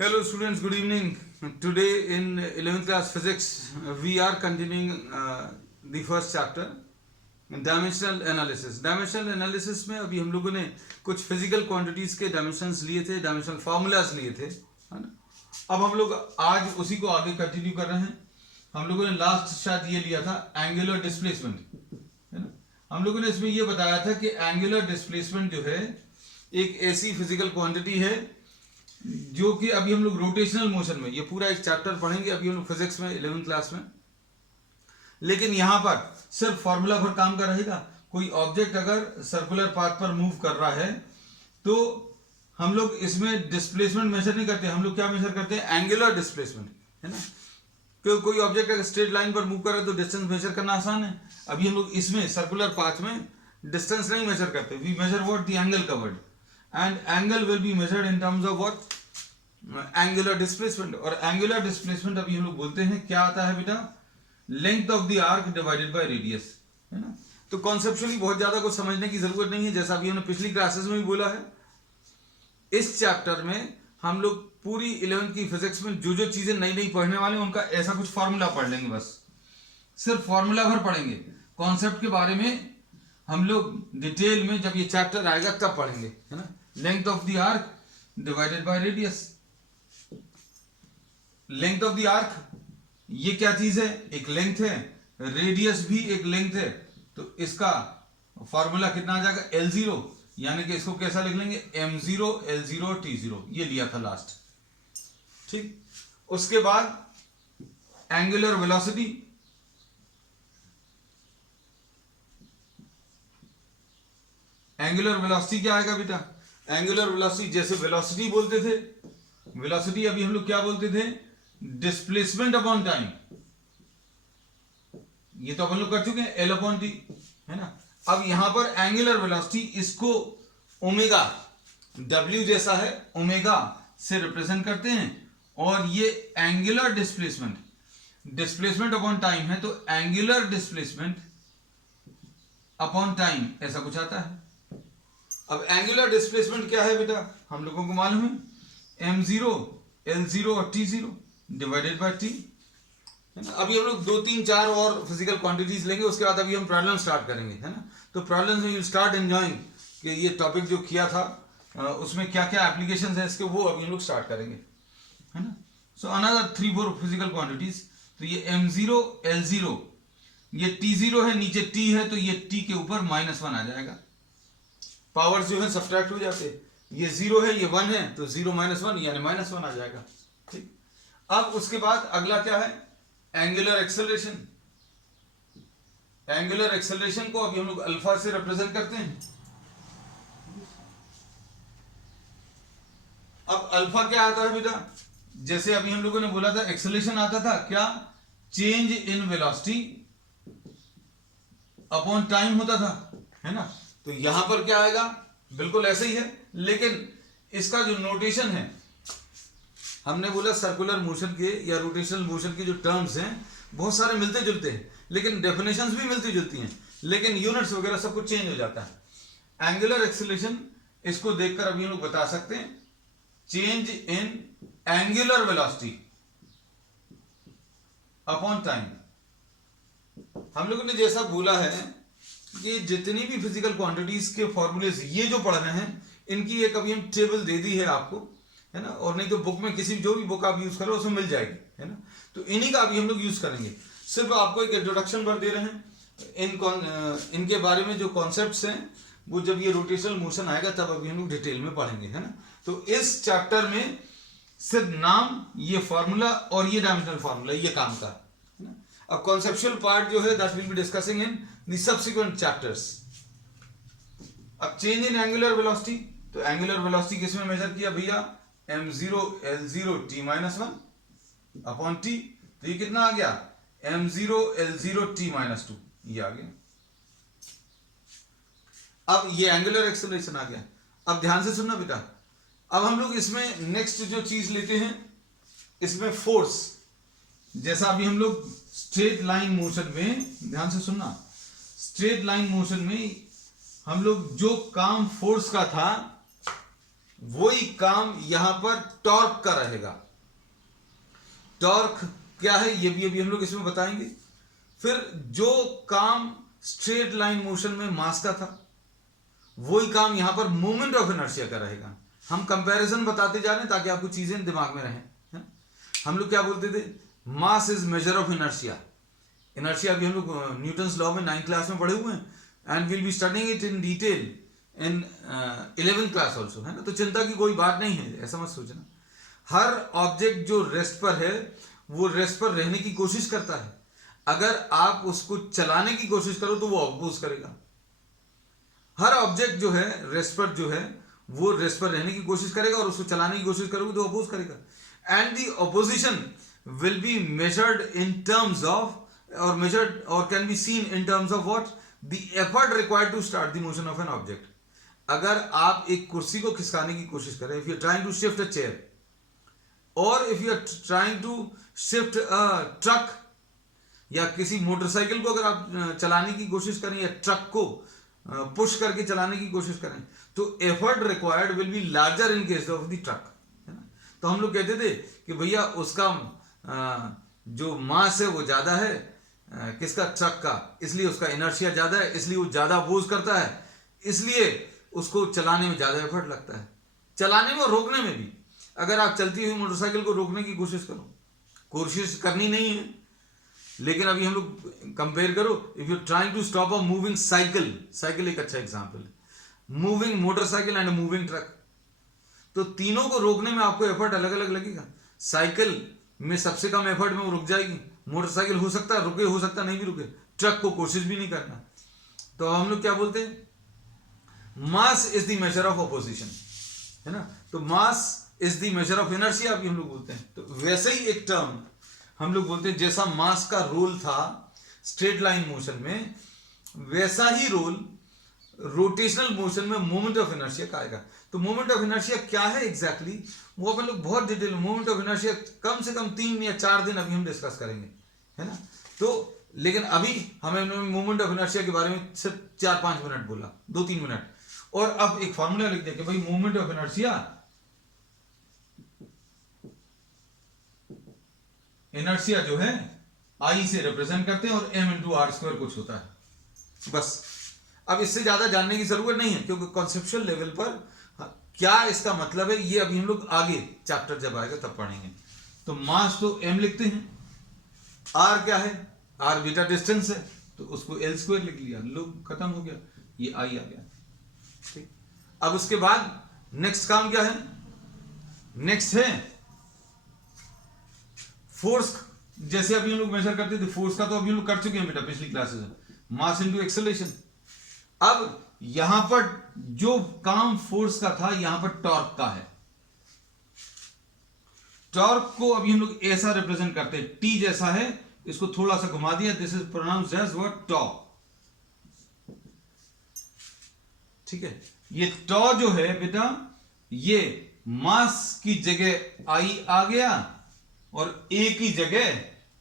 Hello students, good evening. Today in 11th class physics, we are continuing the first chapter, dimensional analysis. Dimensional analysis में अभी हम लोगों ने कुछ physical quantities के डायमेंशंस लिए थे, डायमेंशनल फार्मूलाज लिए थे, है ना. अब हम लोग आज उसी को आगे कंटिन्यू कर रहे हैं. हम लोगों ने लास्ट शायद ये लिया था एंगुलर डिस्प्लेसमेंट, है ना. हम लोगों ने इसमें ये बताया था कि एंगुलर डिस्प्लेसमेंट जो है एक ऐसी फिजिकल क्वांटिटी है जो कि अभी हम लोग रोटेशनल मोशन में, ये पूरा एक चैप्टर पढ़ेंगे अभी हम लोग फिजिक्स में 11th क्लास में. लेकिन यहां पर सिर्फ फॉर्मूला भर काम का रहेगा. कोई ऑब्जेक्ट अगर सर्कुलर पाथ पर मूव कर रहा है तो हम लोग इसमें डिस्प्लेसमेंट मेजर नहीं करते, हम लोग क्या मेजर करते हैं? एंगुलर डिस्प्लेसमेंट, है ना. क्योंकि कोई ऑब्जेक्ट अगर स्ट्रेट लाइन पर मूव कर रहा है तो डिस्टेंस मेजर करना आसान है. अभी हम लोग इसमें सर्कुलर पाथ में डिस्टेंस नहीं मेजर करते, we measure what? The angle covered, and angle will be measured in terms of what? Angular displacement. और angular displacement अभी हम लोग बोलते हैं क्या आता है बेटा? Length of the arc divided by radius, है ना. तो कॉन्सेप्चुअली बहुत ज्यादा कुछ समझने की जरूरत नहीं है, जैसा अभी हमने पिछली क्लासेस में भी बोला है. इस चैप्टर में हम लोग पूरी 11th की फिजिक्स में जो जो चीजें नई नई पढ़ने वाले हैं उनका ऐसा कुछ फॉर्मूला पढ़ लेंगे. बस सिर्फ फॉर्मूला भर पढ़ेंगे. कॉन्सेप्ट के बारे में हम लोग डिटेल में जब ये चैप्टर आएगा तब पढ़ेंगे, है ना. Length of the arc divided by radius. Length of the arc ये क्या चीज है? एक लेंथ है, रेडियस भी एक लेंथ है. तो इसका फॉर्मूला कितना आ जाएगा? L0, यानी कि इसको कैसा लिख लेंगे? M0 L0 T0, ये लिया था लास्ट. ठीक. उसके बाद एंगुलर वेलोसिटी, एंगुलर वेलोसिटी क्या आएगा बेटा? एंगुलर वेलोसिटी जैसे वेलोसिटी बोलते थे, वेलोसिटी अभी हम लोग क्या बोलते थे? Displacement upon time. ये तो अपन लोग कर चुके हैं, L अपॉन T, है ना. अब यहां पर एंगुलर वेलोसिटी, इसको ओमेगा, W जैसा है, ओमेगा से रिप्रेजेंट करते हैं. और ये angular displacement, displacement upon time है, तो एंगुलर डिस्प्लेसमेंट अपॉन टाइम ऐसा कुछ आता है. अब एंगुलर डिस्प्लेसमेंट क्या है बेटा? हम लोगों को मालूम है M0 L0 और T0 डिवाइडेड बाय T, है ना. अभी हम लोग 2 3 4 और फिजिकल क्वांटिटीज लेंगे, उसके बाद अभी हम प्रॉब्लम स्टार्ट करेंगे, है ना. तो प्रॉब्लम्स में यू स्टार्ट एंजॉयिंग कि ये टॉपिक जो किया था उसमें क्या क्या एप्लीकेशंस है इसके, वो अभी हम लोग स्टार्ट करेंगे, है ना. So another 3-4 physical quantities. तो ये M0 L0, ये T0 है, नीचे T है, तो ये T के ऊपर -1 आ जाएगा. पावर्स जो है सब्ट्रैक्ट हो जाते हैं. ये 0 है, ये 1 है, तो 0 -1 यानी -1 आ जाएगा. ठीक. अब उसके बाद अगला क्या है? Angular acceleration. एंगुलर एक्सेलरेशन को अभी हम लोग अल्फा से रिप्रेजेंट करते हैं. अब अल्फा क्या आता है बेटा? जैसे अभी हम लोगों ने बोला था एक्सेलरेशन आता था क्या? Change in velocity upon time होता था, है ना. तो यहां पर क्या आएगा? बिल्कुल ऐसे ही है, लेकिन इसका जो नोटेशन है, हमने बोला सर्कुलर मोशन के या रोटेशनल मोशन के जो टर्म्स हैं बहुत सारे मिलते जुलते हैं, लेकिन डेफिनेशंस भी मिलती जुलती हैं, लेकिन यूनिट्स वगैरह सब कुछ चेंज हो जाता है. एंगुलर एक्सेलरेशन, इसको देखकर अभी हम लोग बता सकते हैं change in angular velocity upon time. हम लोगों ने जैसा बोला है कि जितनी भी फिजिकल क्वांटिटीज के फॉर्मूलेज ये जो पढ़ रहे हैं, इनकी एक अभी हम टेबल दे दी है आपको, है ना. और नहीं तो बुक में, किसी जो भी बुक आप यूज करो उसमें मिल जाएगी, है ना. तो इन्हीं का अभी हम लोग यूज करेंगे. सिर्फ आपको एक इंट्रोडक्शन पर दे रहे हैं. इनके बारे में जो कॉन्सेप्ट्स हैं वो जब ये रोटेशनल मोशन आएगा तब अभी हम लोग डिटेल में पढ़ेंगे, है ना. तो इस चैप्टर में सिर्फ नाम, ये फॉर्मूला और ये डायमेंशनल फॉर्मूला, ये काम का, है ना. अब कॉन्सेप्चुअल पार्ट जो है that will be discussing in the subsequent chapters. अब चेंज इन एंगुलर वेलोसिटी, तो एंगुलर वेलोसिटी किसमें मेजर किया भैया? M0 L0 T-1 upon T. तो ये कितना आ गया? M0 L0 T-2, ये आ गया. अब ये एंगुलर एक्सेलरेशन आ गया. अब ध्यान से सुनना बेटा. अब हम लोग इसमें नेक्स्ट जो चीज लेते हैं, इसमें फोर्स. जैसा अभी हम लोग स्ट्रेट लाइन मोशन में, ध्यान से सुनना, स्ट्रेट लाइन मोशन में हम लोग जो काम फोर्स का था वही काम यहां पर टॉर्क का रहेगा। टॉर्क क्या है ये भी अभी हम लोग इसमें बताएंगे। फिर जो काम स्ट्रेट लाइन मोशन में मास का था, वही काम यहां पर मोमेंट ऑफ इनर्शिया का रहेगा। हम कंपैरिजन बताते जा रहे हैं ताकि आपको चीजें दिमाग में रहें। हम लोग क्या बोलते थे, mass is measure of inertia. Inertia अभी हम लोग न्यूटन्स लॉ में 9th क्लास में पढ़े हुए हैं, and will be studying it in detail in 11th class also, है ना। तो चिंता की कोई बात नहीं है, ऐसा मत सोचना। हर ऑब्जेक्ट जो रेस्ट पर है वो रेस्ट पर रहने की कोशिश करता है। अगर आप उसको चलाने की कोशिश करो तो वो अपोज करेगा। हर ऑब्जेक्ट जो है रेस्ट पर जो है वो रेस्ट पर रहने की कोशिश करेगा, और उसको चलाने की कोशिश करोगे तो अपोज करेगा। And the opposition will be measured in terms of, or measured or can be seen in terms of what, the effort required to start the motion of an object. अगर आप एक कुर्सी को खिसकाने की कोशिश करें, if you are trying to shift a chair, or if you are trying to shift a truck, या किसी मोटरसाइकिल को अगर आप चलाने की कोशिश करें या ट्रक को पुश करके चलाने की कोशिश करें, तो effort required will be larger in case of the truck, है ना। तो हम लोग कहते थे कि भैया उसका जो मास है वो ज्यादा है, किसका, ट्रक का, इसलिए उसका इनर्शिया ज्यादा है, इसलिए वो ज्यादा अपोज करता है, इसलिए उसको चलाने में ज्यादा एफर्ट लगता है। चलाने में और रोकने में भी। अगर आप चलती हुई मोटरसाइकिल को रोकने की कोशिश करो, कोशिश करनी नहीं है, लेकिन अभी हम लोग कंपेयर करो, if you trying to stop a moving cycle, cycle एक अच्छा एग्जांपल है, moving motorcycle and moving truck, तो तीनों को रोकने में आपको एफर्ट अलग अलग लगेगा। साइकिल में सबसे कम एफर्ट में वो रुक जाएगी, मोटरसाइकिल हो सकता है रुके, हो सकता नहीं भी रुके, ट्रक को कोशिश भी नहीं करना। तो हम लोग क्या बोलते हैं, mass is the measure of opposition, है ना। तो mass is the measure of inertia भी हम लोग बोलते हैं। तो वैसे ही एक टर्म हम लोग बोलते हैं, जैसा मास का रोल था स्ट्रेट लाइन मोशन में, वैसा ही रोल रोटेशनल मोशन में मोमेंट ऑफ इनर्शिया का आएगा। तो मोमेंट ऑफ इनर्शिया क्या है एग्जैक्टली वो अपन लोग बहुत डिटेल में, मोमेंट ऑफ इनर्शिया कम से कम 3 या 4 दिन अभी हम डिस्कस करेंगे, है ना। तो लेकिन अभी हमें मोमेंट ऑफ इनर्शिया के बारे में सिर्फ 4-5 मिनट बोला, 2-3 मिनट, और अब एक फॉर्मूला लिख दिया कि भाई मोमेंट ऑफ इनर्शिया, इनर्शिया जो है आई से रिप्रेजेंट करते हैं और m इंटू आर स्क्वायर कुछ होता है, बस। अब इससे ज्यादा जानने की जरूरत नहीं है, क्योंकि कॉन्सेप्चुअल लेवल पर क्या इसका मतलब है ये अभी हम लोग आगे चैप्टर जब आएगा तब पढ़ेंगे। तो मास तो m लिखते हैं, r क्या है, r बीटा डिस्टेंस है, तो उसको l स्क्वायर लिख लिया, लोग खत्म हो गया, ये i आ गया, ठीक। अब उसके बाद नेक्स्ट काम क्या है, नेक्स्ट है फोर्स। जैसे अभी हम लोग मेजर करते थे फोर्स का, तो अभी हम लोग कर चुके हैं बेटा पिछली क्लासेस में, मास इनटू एक्सेलरेशन। अब यहां पर जो काम फोर्स का था यहां पर टॉर्क का है। टॉर्क को अभी हम लोग ऐसा रिप्रेजेंट करते हैं, टी जैसा है, इसको थोड़ा सा घुमा दिया, this is pronounced as what, tau, ठीक है। ये टॉ जो है बेटा, ये मास की जगह आई आ गया और ए की जगह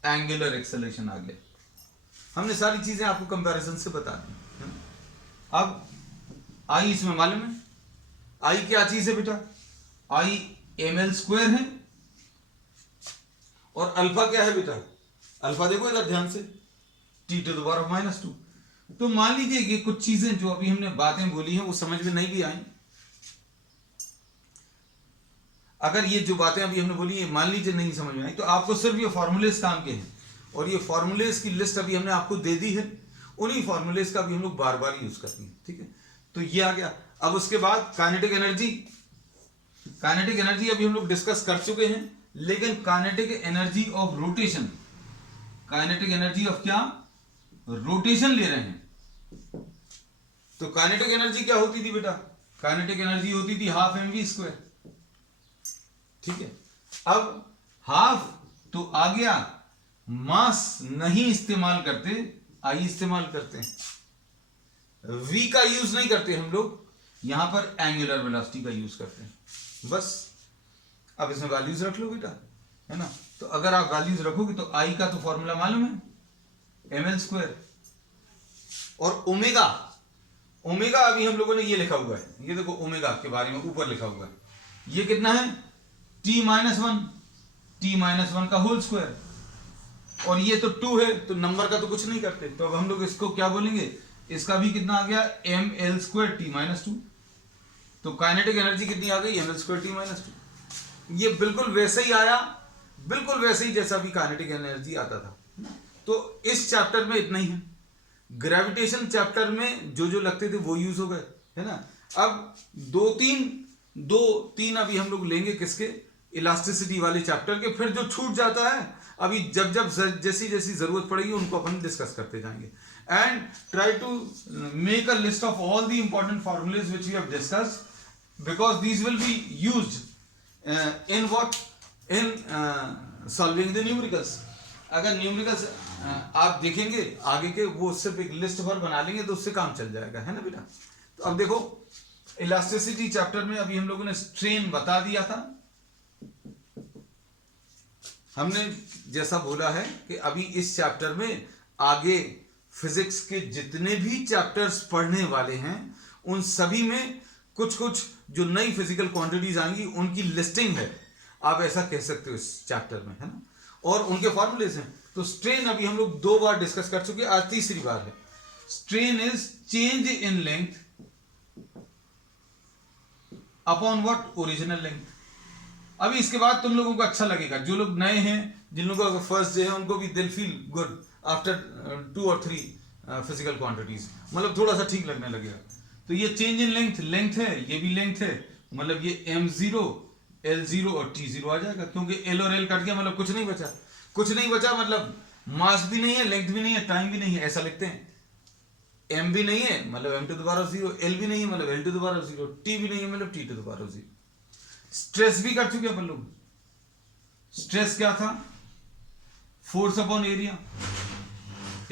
एंगुलर एक्सेलरेशन आ गया। हमने सारी चीजें आपको कंपैरिजन से बता दी। अब आई इसमें मालूम है, आई क्या चीज है बेटा, आई ml स्क्वायर है, और अल्फा क्या है बेटा, अल्फा देखो इधर ध्यान से, t to the power of -2। तो मान लीजिए कि कुछ चीजें जो अभी हमने बातें बोली हैं वो समझ में नहीं भी आई, अगर ये जो बातें अभी हमने बोली है मान लीजिए नहीं समझ में आई, तो आपको सिर्फ ये फॉर्मूलेस काम के हैं, और ये फॉर्मूलेस की लिस्ट अभी हमने आपको दे दी है, उन्हीं फॉर्मूलेस का भी हम लोग बार बार यूज करते हैं, ठीक है। तो ये आ गया। अब उसके बाद काइनेटिक एनर्जी, काइनेटिक एनर्जी अभी हम लोग डिस्कस कर चुके हैं, लेकिन kinetic energy of rotation, kinetic energy of क्या, रोटेशन ले रहे हैं। तो काइनेटिक एनर्जी क्या होती थी बेटा, काइनेटिक एनर्जी होती थी हाफ mv स्क्वायर, ठीक है। अब हाफ तो आ गया, मास नहीं इस्तेमाल करते, आई इस्तेमाल करते हैं, v का यूज नहीं करते हम लोग, यहां पर एंगुलर वेलोसिटी का यूज करते हैं, बस। अब इसमें वैल्यूज रख लो बेटा, है ना। तो अगर आप वैल्यूज रखोगे तो आई का तो फॉर्मूला मालूम है ml स्क्वायर, और ओमेगा, ओमेगा अभी हम लोगों ने ये लिखा हुआ है, ये देखो ओमेगा के बारे में ऊपर लिखा हुआ है, ये कितना है t माइनस वन का होल स्क्वायर, और ये तो 2 है तो नंबर का तो कुछ नहीं करते, तो अब हम लोग इसको क्या बोलेंगे, इसका भी कितना आ गया M L square T minus two, तो काइनेटिक एनर्जी कितनी आ गई M L square T minus two. ये बिल्कुल वैसे ही आया, बिल्कुल वैसे ही जैसा भी काइनेटिक एनर्जी आता था। तो इस चैप्टर में इतना ही है, ग्रेविटेशन चैप्टर में जो जो लगते थे वो यूज हो गए, है ना। अब दो तीन अभी हम लोग लेंगे किसके, इलास्टिसिटी वाले चैप्टर के, फिर जो छूट जाता है अभी जब जैसी जैसी जरूरत पड़ेगी उनको अपन डिस्कस करते जाएंगे। And try to make a list of all the important formulas which we have discussed, because these will be used in what, in solving the numericals. अगर न्यूमेरिकल्स आप देखेंगे आगे के, वो सिर्फ एक लिस्ट भर बना लेंगे तो उससे काम चल जाएगा, है ना बेटा। तो अब देखो इलास्टिसिटी चैप्टर में अभी हम लोगों ने स्ट्रेन बता दिया था, हमने जैसा बोला है कि अभी इस चैप्टर में आगे फिजिक्स के जितने भी चैप्टर्स पढ़ने वाले हैं उन सभी में कुछ कुछ जो नई फिजिकल क्वांटिटीज आएंगी उनकी लिस्टिंग है, आप ऐसा कह सकते हो इस चैप्टर में, है ना, और उनके फॉर्मूलेज हैं। तो स्ट्रेन अभी हम लोग 2 बार डिस्कस कर चुके, आज तीसरी बार है। Strain is change in length upon what, original length. अभी इसके बाद तुम लोगों को अच्छा लगेगा, जो लोग नए हैं, जिन लोगों का फर्स्ट डे है, उनको भी दिल फील गुड आफ्टर 2 और 3 फिजिकल क्वांटिटीज, मतलब थोड़ा सा ठीक लगने लगेगा। तो ये चेंज इन लेंथ है, ये भी लेंथ है, मतलब ये m0 l0 और t0 आ जाएगा, क्योंकि l और l कट गया मतलब कुछ नहीं बचा, कुछ नहीं बचा मतलब मास भी नहीं है, लेंथ भी नहीं है, टाइम भी नहीं है, ऐसा लिखते हैं। m भी नहीं है मतलब m to the power of 0, l भी नहीं है मतलब l to the power of 0, t भी नहीं है मतलब t to the power of 0। Stress भी कर चुके अपन लोग। स्ट्रेस क्या था, फोर्स अपॉन एरिया।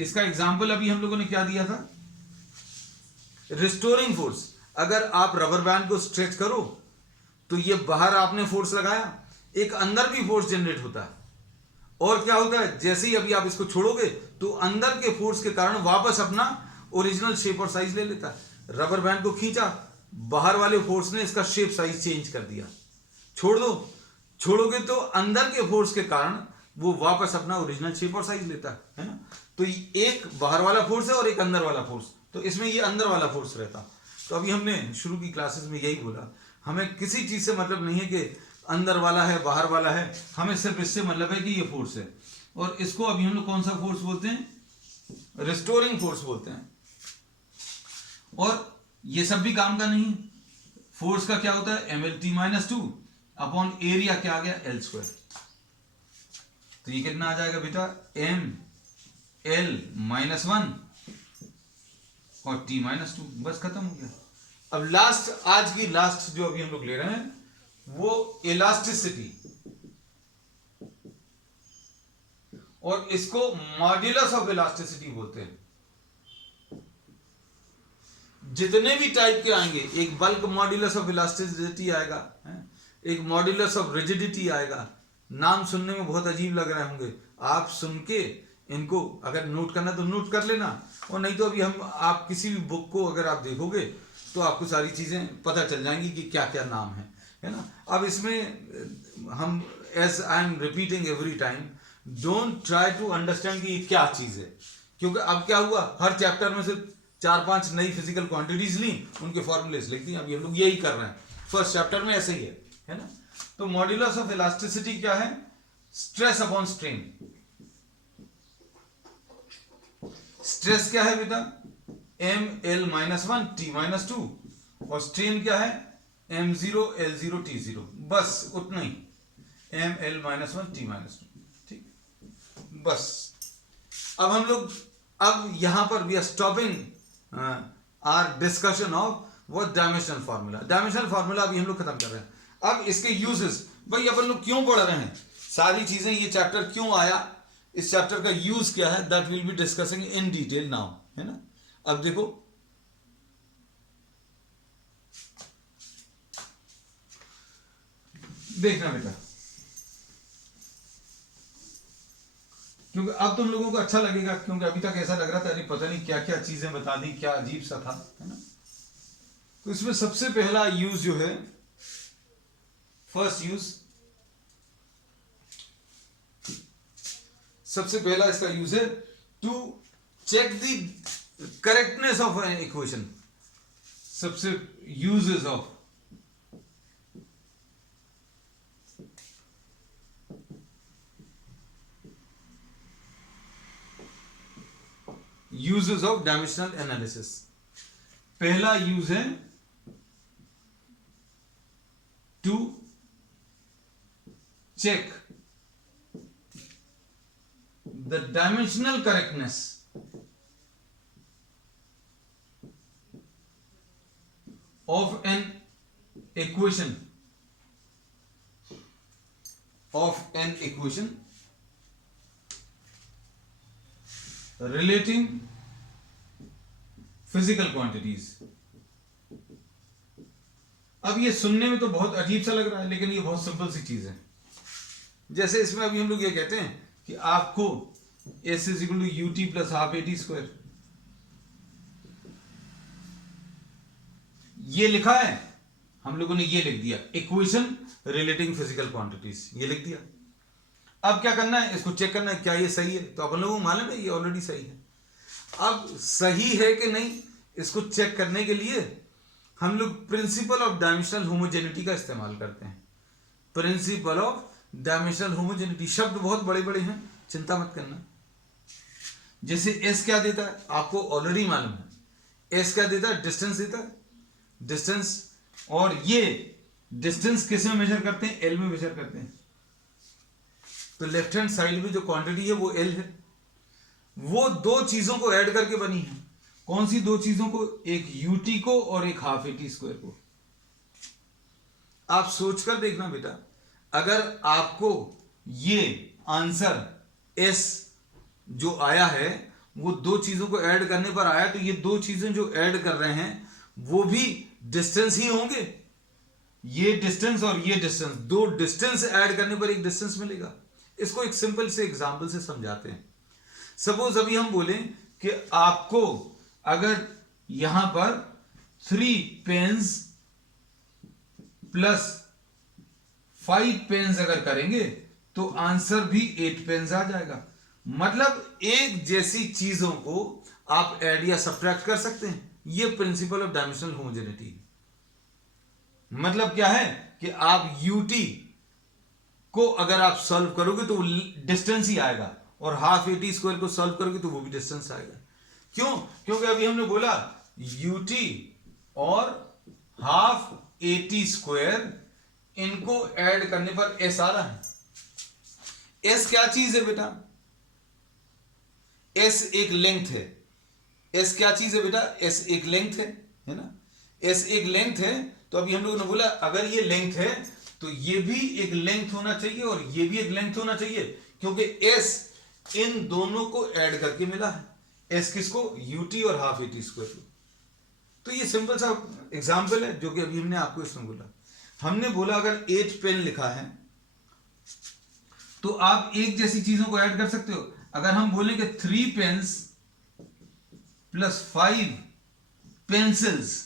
इसका एग्जांपल अभी हम लोगों ने क्या दिया था, रिस्टोरिंग फोर्स। अगर आप रबर बैंड को स्ट्रेच करो तो ये बाहर आपने फोर्स लगाया, एक अंदर भी फोर्स जनरेट होता है, और क्या होता है जैसे ही अभी आप इसको छोड़ोगे तो अंदर के फोर्स के कारण वापस अपना ओरिजिनल शेप और साइज ले लेता है। रबर बैंड को खींचा, बाहर वाले फोर्स ने इसका शेप साइज चेंज कर दिया, छोड़ दो, छोड़ोगे तो अंदर के फोर्स के कारण वो वापस अपना ओरिजिनल शेप और साइज लेता है ना। तो एक बाहर वाला फोर्स है और एक अंदर वाला फोर्स, तो इसमें ये अंदर वाला फोर्स रहता। तो अभी हमने शुरू की क्लासेस में यही बोला, हमें किसी चीज से मतलब नहीं है कि अंदर वाला है बाहर वाला है, हमें सिर्फ इससे मतलब है कि ये फोर्स है, और इसको अभी हम लोग कौन सा फोर्स बोलते हैं, रिस्टोरिंग फोर्स बोलते हैं। और ये सब भी काम का नहीं, फोर्स का क्या होता है mlt-2 अपॉन एरिया क्या आ गया l स्क्वायर। तो ये कितना आ जाएगा बेटा ml-1 और t-2, बस खत्म हो गया। अब लास्ट, आज की लास्ट जो अभी हम लोग ले रहे हैं वो इलास्टिसिटी, और इसको मॉड्यूलस ऑफ इलास्टिसिटी बोलते हैं। जितने भी टाइप के आएंगे, एक बल्क मॉड्यूलस ऑफ इलास्टिसिटी आएगा, एक मॉड्यूलस ऑफ रिजिडिटी आएगा। नाम सुनने में बहुत अजीब लग रहे होंगे, आप सुन के इनको अगर नोट करना तो नोट कर लेना, और नहीं तो अभी आप किसी भी बुक को अगर आप देखोगे तो आपको सारी चीजें पता चल जाएंगी कि क्या क्या नाम है ना। अब इसमें हम, as I am repeating every time, don't try to understand कि ये क्या चीज है, क्योंकि अब क्या हुआ, हर चैप्टर में से 4-5 नई फिजिकल क्वांटिटीज ली, उनके फॉर्मूलेज लिख दिए। अभी हम लोग यही कर रहे हैं, फर्स्ट चैप्टर में ऐसे ही है ना। तो मॉड्यूलस ऑफ इलास्टिसिटी क्या है, स्ट्रेस अपॉन स्ट्रेन। स्ट्रेस क्या है बेटा ml-1 t-2, और स्ट्रेन क्या है m0 l0 t0, बस उतना ही, ml-1 t-2, ठीक, बस। अब हम लोग, अब यहां पर we are stopping our discussion of what dimensional formula. Dimensional formula अभी हम लोग खत्म कर रहे हैं। अब इसके यूजेस, भाई अपन लोग क्यों पढ़ रहे हैं, सारी चीजें, ये चैप्टर क्यों आया, इस चैप्टर का यूज क्या है, that will be discussing in detail now, है ना। अब देखो, देखना बेटा, क्योंकि अब तुम लोगों को अच्छा लगेगा, क्योंकि अभी तक ऐसा लग रहा था अरे पता नहीं क्या क्या चीजें बता दी, क्या अजीब सा था, है ना। तो इसमें सबसे पहला यूज जो है फर्स्ट यूज, सबसे पहला इसका यूज है to check the correctness of an equation. सबसे यूजेस ऑफ डायमेंशनल एनालिसिस। पहला यूज है to check the dimensional correctness of an equation relating physical quantities। अब ये सुनने में तो बहुत अजीब सा लग रहा है, लेकिन ये बहुत सिंपल सी चीज है। जैसे इसमें अभी हम लोग ये कहते हैं कि आपको S is equal to u t plus half a t square, ये लिखा है, हम लोगों ने ये लिख दिया इक्वेशन रिलेटिंग फिजिकल क्वांटिटीज, ये लिख दिया। अब क्या करना है, इसको चेक करना है क्या ये सही है। तो अपन लोगों को मालूम है ये ऑलरेडी सही है। अब सही है कि नहीं, इसको चेक करने के लिए हम लोग प्रिंसिपल ऑफ डायमेंशनल होमोजेनिटी का इस्तेमाल करते हैं। प्रिंसिपल ऑफ डायमेंशनल होमोजेनिटी, शब्द बहुत बड़े बड़े हैं, चिंता मत करना। जैसे एस क्या देता है आपको ऑलरेडी मालूम है। एस क्या देता है, डिस्टेंस देता है, डिस्टेंस। और ये डिस्टेंस किस में मेजर करते हैं, एल में मेजर करते हैं। तो लेफ्ट हैंड साइड में जो क्वांटिटी है वो एल है। वो दो चीजों को ऐड करके बनी है। कौन सी दो चीजों को, एक यूटी को और एक हाफ ए टी स्क्वायर को। आप सोचकर देखना बेटा, अगर आपको ये आंसर एस जो आया है वो दो चीजों को ऐड करने पर आया, तो ये दो चीजें जो ऐड कर रहे हैं वो भी डिस्टेंस ही होंगे। ये डिस्टेंस और ये डिस्टेंस, दो डिस्टेंस ऐड करने पर एक डिस्टेंस मिलेगा। इसको एक सिंपल से एग्जांपल से समझाते हैं। सपोज अभी हम बोले कि आपको अगर यहां पर 3 पेन्स प्लस 5 पेन्स अगर करेंगे तो आंसर भी 8 पेन्स आ जाएगा। मतलब एक जैसी चीजों को आप ऐड या सब्ट्रैक्ट कर सकते हैं। यह प्रिंसिपल ऑफ डायमेंशनल होमोजेनिटी। मतलब क्या है कि आप यूटी को अगर आप सॉल्व करोगे तो डिस्टेंस ही आएगा, और हाफ ए टी स्क्वायर को सॉल्व करोगे तो वो भी डिस्टेंस आएगा। क्यों? क्योंकि अभी हमने बोला यूटी और हाफ ए टी स्क्वायर, इनको ऐड करने पर एस आ रहा है। एस क्या चीज है बेटा, एस एक लेंथ है। एस क्या चीज है बेटा, एस एक लेंथ है ना। एस एक लेंथ है, तो अभी हम लोगों ने बोला अगर ये लेंथ है तो ये भी एक लेंथ होना चाहिए और ये भी एक लेंथ होना चाहिए, क्योंकि एस इन दोनों को ऐड करके मिला है। एस किसको, यूटी और हाफ ए टी स्क्वायर को। तो ये सिंपल सा एग्जाम्पल है जो कि अभी हमने आपको इसमें बोला। हमने बोला अगर 8 पेन लिखा है तो आप एक जैसी चीजों को ऐड कर सकते हो। अगर हम बोलें कि 3 पेन्स प्लस 5 पेंसिल्स,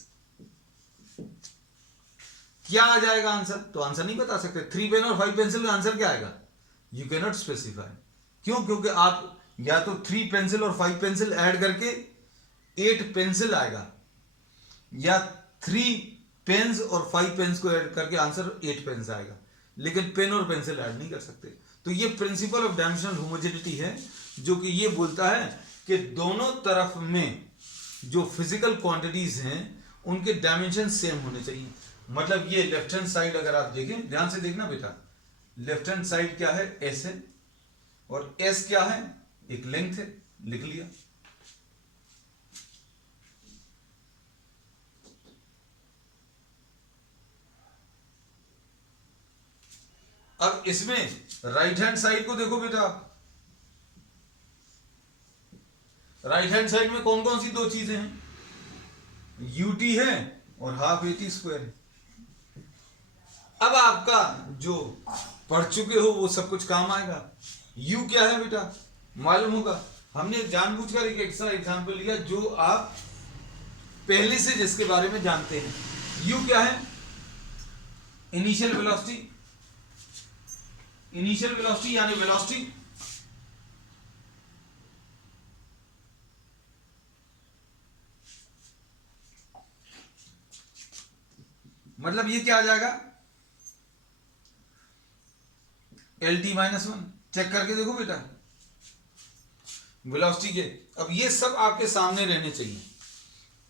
क्या आ जाएगा आंसर? तो आंसर नहीं बता सकते। 3 पेन और 5 पेंसिल का आंसर क्या आएगा, यू कैन नॉट स्पेसिफाई। क्यों? क्योंकि आप या तो 3 पेंसिल और 5 पेंसिल ऐड करके 8 पेंसिल आएगा, या 3 पेन्स और 5 पेन्स को ऐड करके आंसर 8 पेन्स आएगा, लेकिन पेन और पेंसिल ऐड नहीं कर सकते। तो ये प्रिंसिपल ऑफ डायमेंशनल होमोजेनिटी है, जो कि ये बोलता है कि दोनों तरफ में जो फिजिकल क्वांटिटीज हैं उनके डायमेंशन सेम होने चाहिए। मतलब ये लेफ्ट हैंड साइड अगर आप देखें, ध्यान से देखना बेटा, लेफ्ट हैंड साइड क्या है, एस है, और एस क्या है, एक लेंथ है, लिख लिया। अब इसमें राइट हैंड साइड को देखो बेटा, राइट हैंड साइड में कौन कौन सी दो चीजें हैं, यूटी है और हाफ ए टी स्क्वायर है। अब आपका जो पढ़ चुके हो वो सब कुछ काम आएगा। यू क्या है बेटा, मालूम होगा। हमने जानबूझकर एक एक्स्ट्रा एग्जांपल लिया जो आप पहले से जिसके बारे में जानते हैं। यू क्या है, इनिशियल वेलोसिटी इनिशियल वेलोसिटी यानी वेलोसिटी मतलब ये क्या आ जाएगा, L T minus one. Check करके देखो बेटा वेलोसिटी के, अब ये सब आपके सामने रहने चाहिए।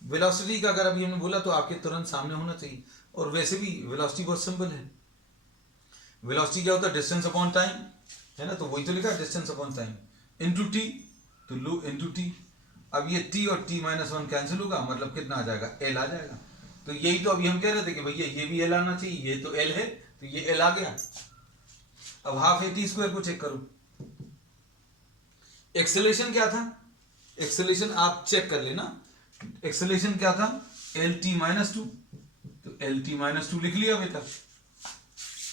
वेलोसिटी का अगर अभी हमने बोला तो आपके तुरंत सामने होना चाहिए। और वैसे भी वेलोसिटी बहुत सिंपल है। वेलोसिटी क्या होता है, डिस्टेंस अपॉन टाइम, है ना। तो वही तो लिखा है, distance upon time into T, तो लो इनटू टी। अब ये टी और टी माइनस वन कैंसिल होगा, मतलब कितना आ जाएगा, एल आ जाएगा। तो यही तो अभी हम कह रहे थे कि भैया ये भी एल आना चाहिए, ये तो एल है तो ये एल आ गया। अब हाफ ए टी स्क्वायर को चेक करो, एक्सेलेरेशन क्या था, एक्सेलेरेशन आप चेक कर लेना, एक्सेलेरेशन क्या था, एल टी माइनस टू, तो एल टी माइनस टू लिख लिया बेटा,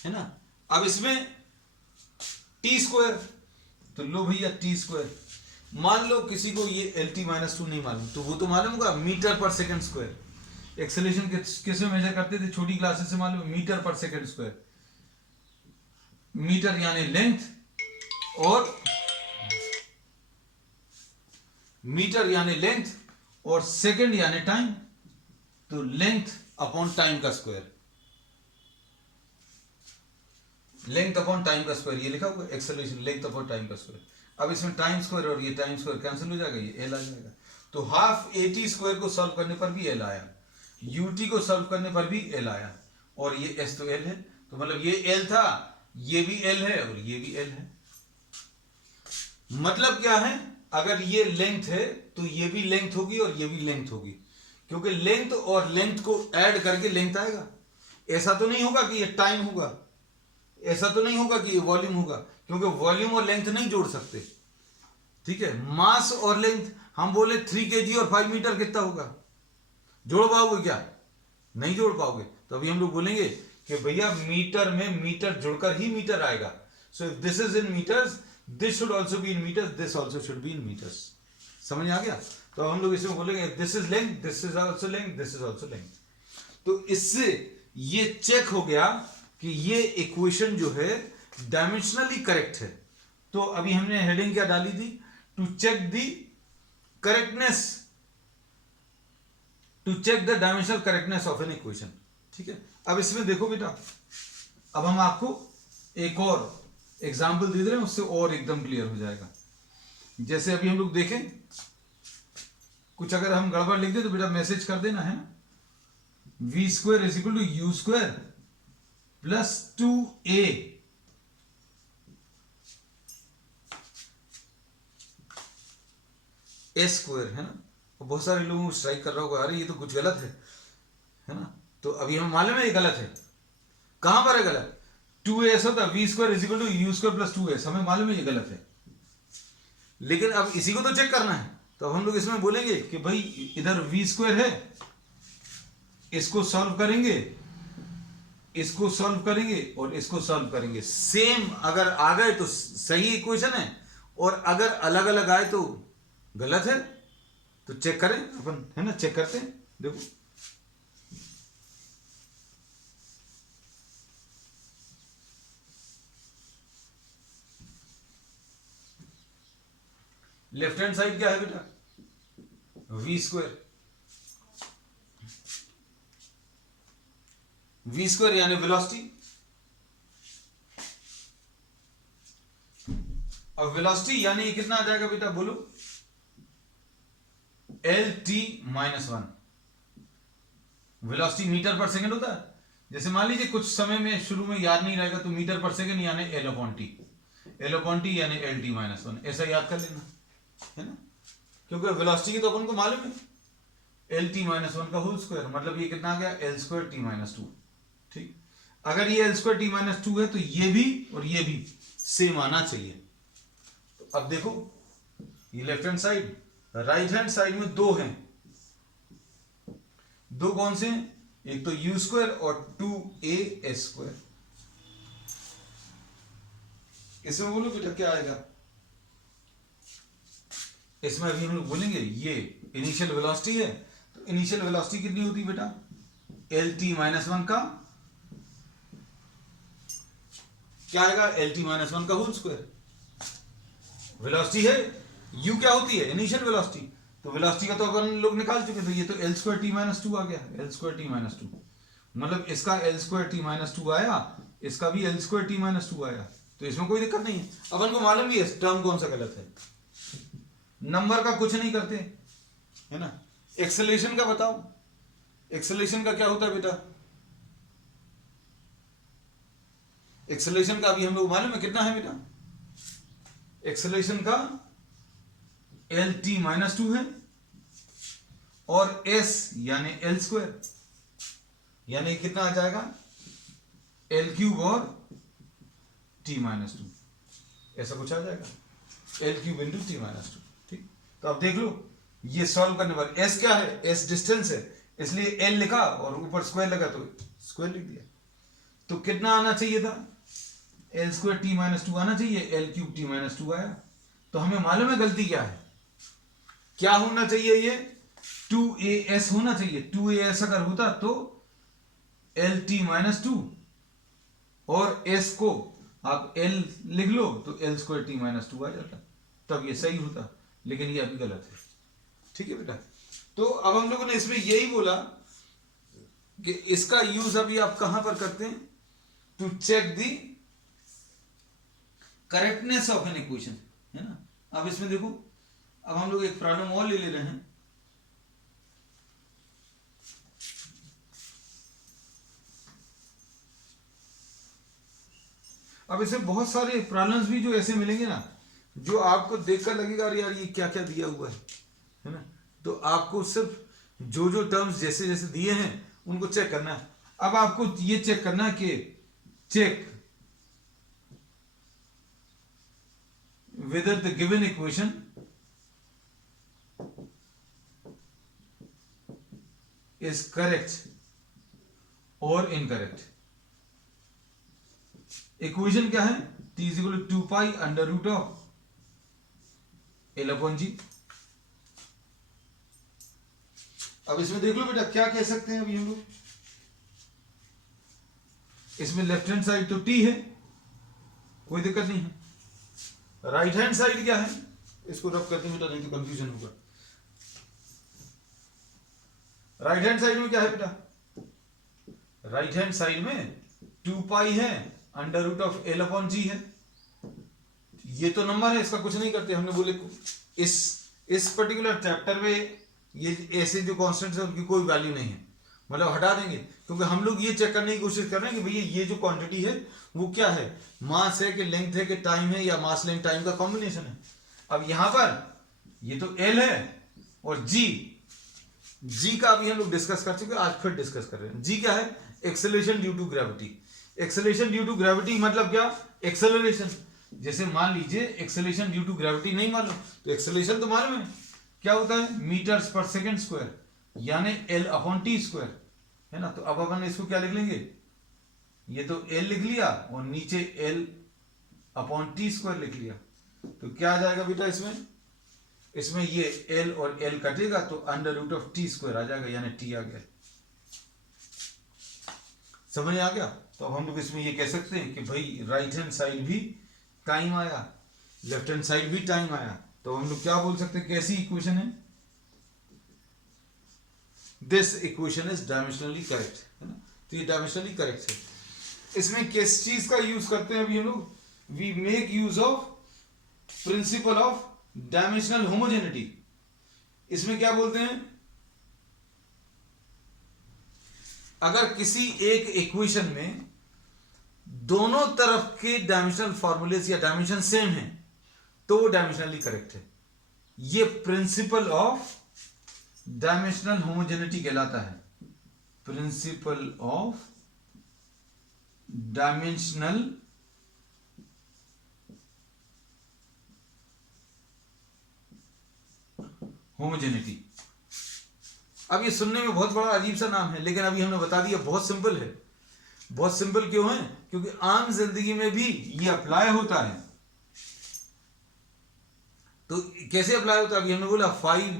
है ना। अब इसमें टी स्क्वायर, तो लो भैया टी स्क्वायर। मान लो किसी को ये एल टी माइनस टू नहीं मालूम, तो वो तो मालूम होगा मीटर पर सेकंड स्क्वायर। एक्सेलेरेशन किस में मेजर करते थे छोटी क्लासेस से, मालूम, मीटर पर सेकंड स्क्वायर। मीटर यानी लेंथ, और मीटर यानी लेंथ, और सेकंड यानी टाइम, तो लेंथ अपॉन टाइम का स्क्वायर, लेंथ अपॉन टाइम का स्क्वायर, ये लिखा हुआ है एक्सेलरेशन लेंथ अपॉन टाइम का स्क्वायर। अब इसमें टाइम स्क्वायर और ये टाइम स्क्वायर कैंसिल हो जाएगा, ये एल आ जाएगा। तो हाफ ए टी स्क्वायर को सॉल्व करने पर भी एल आया, यूटी को सॉल्व करने पर भी एल आया, और ये एस तो एल है, तो मतलब ये एल था, ये भी एल है और ये भी एल है। मतलब क्या है, अगर ये लेंथ है तो ये भी लेंथ होगी और ये भी लेंथ होगी, क्योंकि लेंथ और लेंथ को ऐड करके लेंथ आएगा। ऐसा तो नहीं होगा कि ये टाइम होगा, ऐसा तो नहीं होगा कि ये वॉल्यूम होगा, क्योंकि वॉल्यूम और लेंथ नहीं जोड़ सकते, ठीक है। मास और लेंथ हम बोले 3 kg और 5 मीटर कितना होगा, जोड़ पाओगे क्या, नहीं जोड़ पाओगे। तो अभी हम लोग बोलेंगे कि भैया मीटर में मीटर जुड़कर ही मीटर आएगा। So if this is in meters, this should also be in meters, this also should be in meters. समझ आ गया। तो हम लोग इसमें बोलेंगे this is length, this is also length, this is also length. तो इससे ये चेक हो गया कि ये इक्वेशन जो है डायमेंशनली करेक्ट है। तो अभी हमने हेडिंग क्या डाली थी, to check the correctness, to check the dimensional correctness of an equation, ठीक है। अब इसमें देखो बेटा, अब हम आपको एक और एग्जाम्पल दे रहे हैं, उससे और एकदम क्लियर हो जाएगा। जैसे अभी हम लोग देखें, कुछ अगर हम गड़बड़ लिख दे तो बेटा मैसेज कर देना, है ना। V square is equal to u square plus 2a s square, है ना। बहुत सारे लोगों को स्ट्राइक कर रहा होगा, अरे ये तो कुछ गलत है ना। तो अभी हमें मालूम है ये गलत है, कहां पर है गलत, 2as होता है, v square is equal to u square plus 2s, हमें मालूम है ये गलत है, लेकिन अब इसी को तो चेक करना है। तो अब हम लोग इसमें बोलेंगे कि भाई इधर वी स्क्वायर है, इसको सॉल्व करेंगे, इसको सॉल्व करेंगे और इसको सॉल्व करेंगे, सेम अगर आ गए तो सही इक्वेशन है, और अगर अलग अलग आए तो गलत है। तो चेक करें अपन, है ना, चेक करते हैं। देखो लेफ्ट हैंड साइड क्या है बेटा, वी स्क्वायर, वी स्क्वायर यानी वेलोसिटी। अब वेलोसिटी यानी ये कितना आ जाएगा बेटा, बोलो, L T minus one. Velocity meter पर सेकंड होता है। जैसे मान लीजिए कुछ समय में शुरू में याद नहीं रहेगा, तो मीटर पर सेकंड यानी L upon T, L upon T यानी एल टी माइनस वन, ऐसा याद कर लेना, है ना। क्योंकि वेलोसिटी की तो अपन को मालूम है, एल टी माइनस वन का होल स्क्वायर, मतलब ये कितना आ गया, L square T minus to, ठीक। अगर ये L square T minus to है तो ये भी और ये भी सेम आना चाहिए। तो अब देखो, ये left hand side, right hand side में दो हैं, दो कौन से हैं, एक तो यू स्क्वायर और 2a स्क्वायर। इसमें बोलो बेटा क्या आएगा, इसमें अभी हम लोग बोलेंगे ये इनिशियल वेलोसिटी है, तो इनिशियल वेलोसिटी कितनी होती है बेटा, एल टी माइनस वन का क्या आएगा, एल टी माइनस वन का होल स्क्वायर। वेलोसिटी है, यू क्या होती है, इनिशियल वेलोसिटी, तो वेलोसिटी का तो अपन लोग निकाल चुके, तो ये तो L square T minus two आ गया, L square T minus two, मतलब इसका L square T minus two आया, इसका भी L square T minus two आया, तो इसमें कोई दिक्कत नहीं है। अपन को मालूम भी है टर्म कौन सा गलत है, नंबर का कुछ नहीं करते है ना। एक्सेलरेशन का बताओ, एक्सेलरेशन का क्या होता है बेटा, एक्सेलरेशन का अभी हम लोग मालूम है कितना है बेटा, एक्सेलरेशन का एल टी माइनस टू है और एस यानी एल स्क्वायर, यानी कितना आ जाएगा, एल क्यूब और टी माइनस टू, ऐसा कुछ आ जाएगा, L cube into T minus to. ठीक, तो अब देख लो ये सॉल्व करने पर एस क्या है, एस डिस्टेंस है, इसलिए एल लिखा और ऊपर स्क्वायर लगा तो स्क्वायर लिख दिया। तो कितना आना चाहिए था, L square T minus to आना चाहिए, L cube T minus two आया। तो हमें मालूम है गलती क्या है, क्या होना चाहिए, ये 2as होना चाहिए, 2as अगर होता तो एल टी माइनस टू और s को आप l लिख लो तो L square T minus two आ जाता, तब ये सही होता, लेकिन ये अभी गलत है। ठीक है बेटा, तो अब हम लोगों ने इसमें यही बोला कि इसका यूज अभी आप कहां पर करते हैं, to check the correctness of an equation, है ना। अब इसमें देखो, अब हम लोग एक प्रॉब्लम और ले रहे हैं, अब इसमें बहुत सारे प्रॉब्लम्स भी जो ऐसे मिलेंगे ना, जो आपको देखकर लगेगा अरे यार ये क्या क्या दिया हुआ है ना। तो आपको सिर्फ जो जो टर्म्स जैसे जैसे दिए हैं उनको चेक करना है। अब आपको ये चेक करना है कि check whether the given equation is correct or incorrect। Equation क्या है, t is equal to 2 pi under root of L upon G। अब इसमें देख लो बेटा क्या कह सकते हैं अभी हम लोग, इसमें लेफ्ट हैंड साइड तो t है, कोई दिक्कत नहीं है, राइट हैंड साइड क्या है, इसको रब करते हैं बेटा नहीं तो कंफ्यूजन होगा। राइट हैंड साइड में क्या है बेटा, राइट हैंड साइड में 2 पाई है, under root of L upon g है, ये तो नंबर है, इसका कुछ नहीं करते। हमने बोले इस पर्टिकुलर चैप्टर में ये ऐसे जो कॉन्स्टेंट्स है उनकी कोई वैल्यू नहीं है, मतलब हटा देंगे, क्योंकि हम लोग ये चेक करने की कोशिश कर रहे हैं कि भैया ये जो क्वांटिटी है वो क्या है, मास है कि लेंथ है कि टाइम है, या मास लेंथ टाइम का कॉम्बिनेशन है। अब यहां पर ये तो एल है और जी का अभी हम लोग डिस्कस कर चुके हैं, आज फिर डिस्कस कर रहे हैं। जी क्या है, acceleration due to gravity. Acceleration due to gravity मतलब क्या, एक्सेलरेशन, जैसे मान लीजिए एक्सेलरेशन ड्यू टू ग्रेविटी नहीं मालूम तो एक्सेलरेशन तो मालूम है क्या होता है, मीटर्स पर सेकेंड स्क्वायर, यानी एल अपॉन टी स्क्वायर, है ना। तो अब अपन इसको क्या लिख लेंगे, ये तो एल लिख लिया और नीचे एल अपॉन टी स्क्वायर लिख लिया, तो क्या आ जाएगा बेटा इसमें ये एल और एल कटेगा तो under root of T square आ जाएगा, यानी टी आ गया। समझ आ गया। तो अब हम लोग इसमें ये कह सकते हैं कि भाई राइट हैंड साइड भी टाइम आया, लेफ्ट हैंड साइड भी टाइम आया, तो हम लोग क्या बोल सकते हैं, कैसी इक्वेशन है, this equation is dimensionally correct, है ना। तो ये डायमेंशनली करेक्ट है। इसमें किस चीज का यूज करते हैं अभी हम लोग, we make use of principle of dimensional homogeneity. इसमें क्या बोलते हैं, अगर किसी एक इक्वेशन में दोनों तरफ के डायमेंशनल फॉर्मूलेस या डायमेंशन सेम है तो वो डायमेंशनली करेक्ट है। ये प्रिंसिपल ऑफ डायमेंशनल होमोजेनिटी कहलाता है, प्रिंसिपल ऑफ डायमेंशनल होमोजेनिटी। अब ये सुनने में बहुत बड़ा अजीब सा नाम है, लेकिन अभी हमने बता दिया बहुत सिंपल है। बहुत सिंपल क्यों है, क्योंकि आम जिंदगी में भी ये अप्लाई होता है। तो कैसे अप्लाई होता है, अभी हमने बोला 5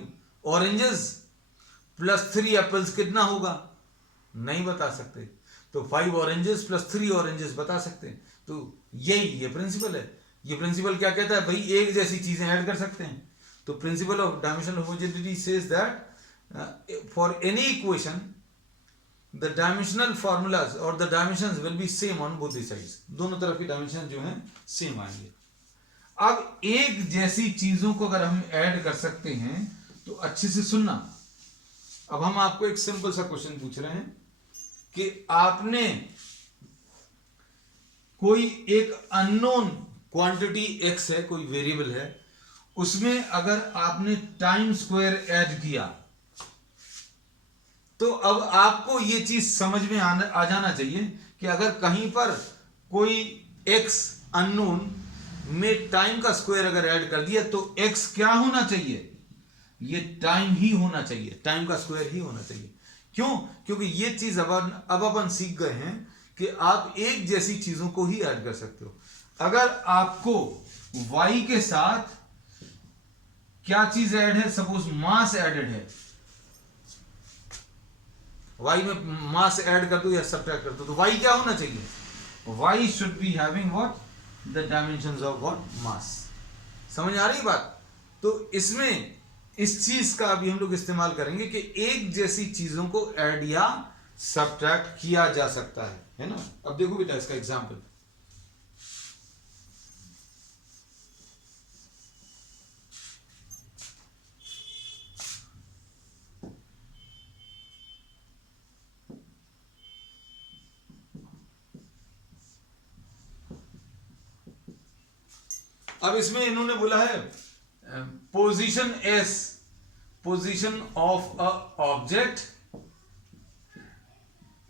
ऑरेंजेस प्लस 3 एप्पल्स कितना होगा, नहीं बता सकते। तो 5 ऑरेंजेस प्लस 3 ऑरेंजेस बता सकते हैं। तो यही ये प्रिंसिपल है। ये प्रिंसिपल क्या कहता है भाई, एक जैसी चीजें ऐड कर सकते हैं। तो principle of dimensional homogeneity says that for any equation the dimensional formulas और the dimensions will be same on both the sides, दोनों तरफ की डायमेंशन जो हैं सेम आएंगे। अब एक जैसी चीजों को अगर हम ऐड कर सकते हैं तो अच्छे से सुनना। अब हम आपको एक सिंपल सा क्वेश्चन पूछ रहे हैं कि आपने कोई एक अननोन क्वांटिटी x है, कोई वेरिएबल है, उसमें अगर आपने टाइम स्क्वायर ऐड किया तो अब आपको ये चीज समझ में आ जाना चाहिए कि अगर कहीं पर कोई x अननोन में टाइम का स्क्वायर अगर ऐड कर दिया तो x क्या होना चाहिए, ये टाइम ही होना चाहिए, टाइम का स्क्वायर ही होना चाहिए। क्यों? क्योंकि ये चीज अब अपन सीख गए हैं कि आप एक जैसी चीजों को ही ऐड कर सकते हो। अगर आपको y के साथ क्या चीज ऐड है, सपोज मास एडेड है, y में मास ऐड कर दो या सब्ट्रैक्ट कर दो तो y क्या होना चाहिए, y should be having what, the dimensions of what, mass. समझ आ रही बात? तो इसमें इस चीज का अभी हम लोग इस्तेमाल करेंगे कि एक जैसी चीजों को ऐड या सब्ट्रैक्ट किया जा सकता है ना। अब देखो बेटा इसका एग्जांपल। अब इसमें इन्होंने बोला है position S, position of a object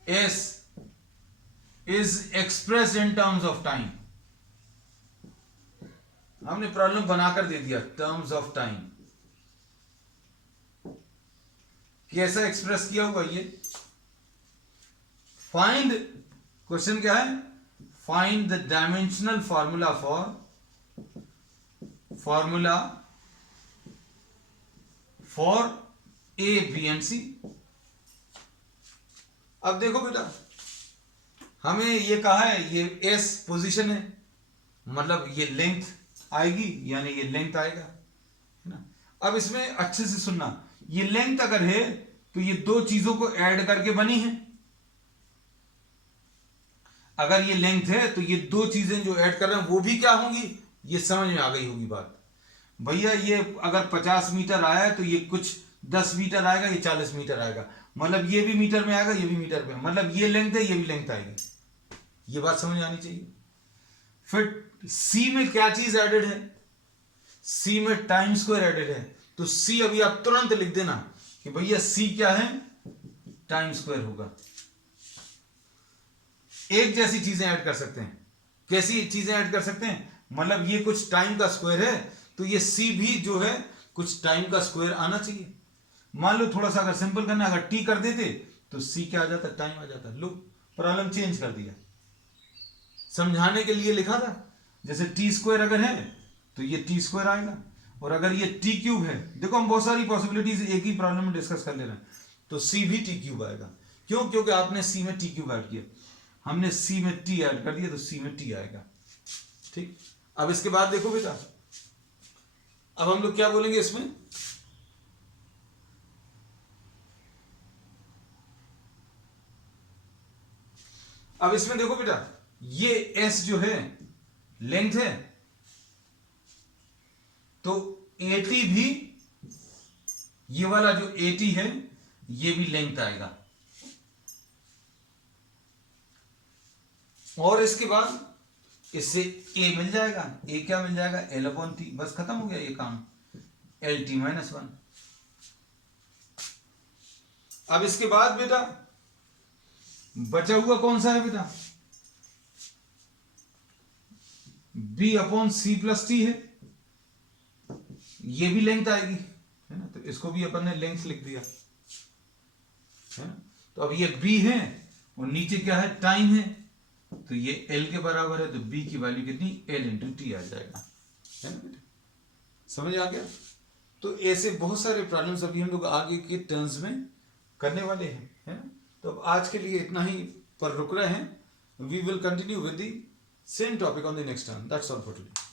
S is expressed in terms of time. हमने प्रॉब्लम बनाकर दे दिया टर्म्स ऑफ टाइम, कैसा एक्सप्रेस किया हुआ ये। फाइंड, क्वेश्चन क्या है, find the dimensional formula for A B and C. अब देखो बेटा हमें ये कहा है ये एस पोजीशन है, मतलब ये लेंथ आएगी, यानी ये लेंथ आएगा, है ना। अब इसमें अच्छे से सुनना, ये लेंथ अगर है तो ये दो चीजों को ऐड करके बनी है। अगर ये लेंथ है तो ये दो चीजें जो ऐड कर रहे हैं वो भी क्या होंगी, ये समझ में आ गई होगी बात। भैया ये अगर 50 मीटर आया है तो ये कुछ 10 मीटर आएगा, ये 40 मीटर आएगा, मतलब ये भी मीटर में आएगा, ये भी मीटर में, मतलब ये लेंथ है, ये भी लेंथ आएगी। ये बात समझ आनी चाहिए। फिर सी में क्या चीज एडेड है, सी में टाइम स्क्वायर एडेड है, तो सी अभी आप तुरंत लिख देना कि भैया सी क्या है, टाइम स्क्वायर होगा। एक जैसी चीजें ऐड कर सकते हैं। कैसी चीजें ऐड कर सकते हैं, मतलब ये कुछ टाइम का स्क्वायर है तो ये सी भी जो है कुछ टाइम का स्क्वायर आना चाहिए। मान लो थोड़ा सा अगर सिंपल करना, अगर टी कर देते तो सी क्या आ जाता, टाइम आ जाता। लो प्रॉब्लम चेंज कर दिया, समझाने के लिए लिखा था। जैसे टी स्क्वायर अगर है तो ये टी स्क्वायर आएगा, और अगर ये टी क्यूब है, देखो हम बहुत सारी पॉसिबिलिटीज एक ही प्रॉब्लम में डिस्कस कर ले रहे हैं, तो सी भी टी क्यूब आएगा। क्यों? क्योंकि आपने सी में टी क्यूब ऐड किया, हमने सी में टी ऐड कर दिया तो सी में टी आएगा। ठीक, अब इसके बाद देखो बेटा, अब हम लोग क्या बोलेंगे इसमें, अब इसमें देखो बेटा ये एस जो है लेंथ है, तो एटी भी, ये वाला जो एटी है ये भी लेंथ आएगा। और इसके बाद इससे ए मिल जाएगा, ए क्या मिल जाएगा, एल अपॉन टी, बस खत्म हो गया ये काम, एल टी माइनस 1। अब इसके बाद बेटा बचा हुआ कौन सा है बेटा, B upon C plus T है, ये भी लेंथ आएगी, है ना। तो इसको भी अपन ने लेंथ लिख दिया, है ना। तो अब ये बी है और नीचे क्या है, टाइम है, तो ये L के बराबर है, तो B की वैल्यू कितनी, L इंटू टी आ जाएगा, है ना बेटा। समझ आ गया? तो ऐसे बहुत सारे प्रॉब्लम्स अभी हम लोग आगे के टर्म्स में करने वाले हैं, है ना। तो अब आज के लिए इतना ही पर रुक रहे हैं. We will continue with the same topic on the next turn. That's all for today.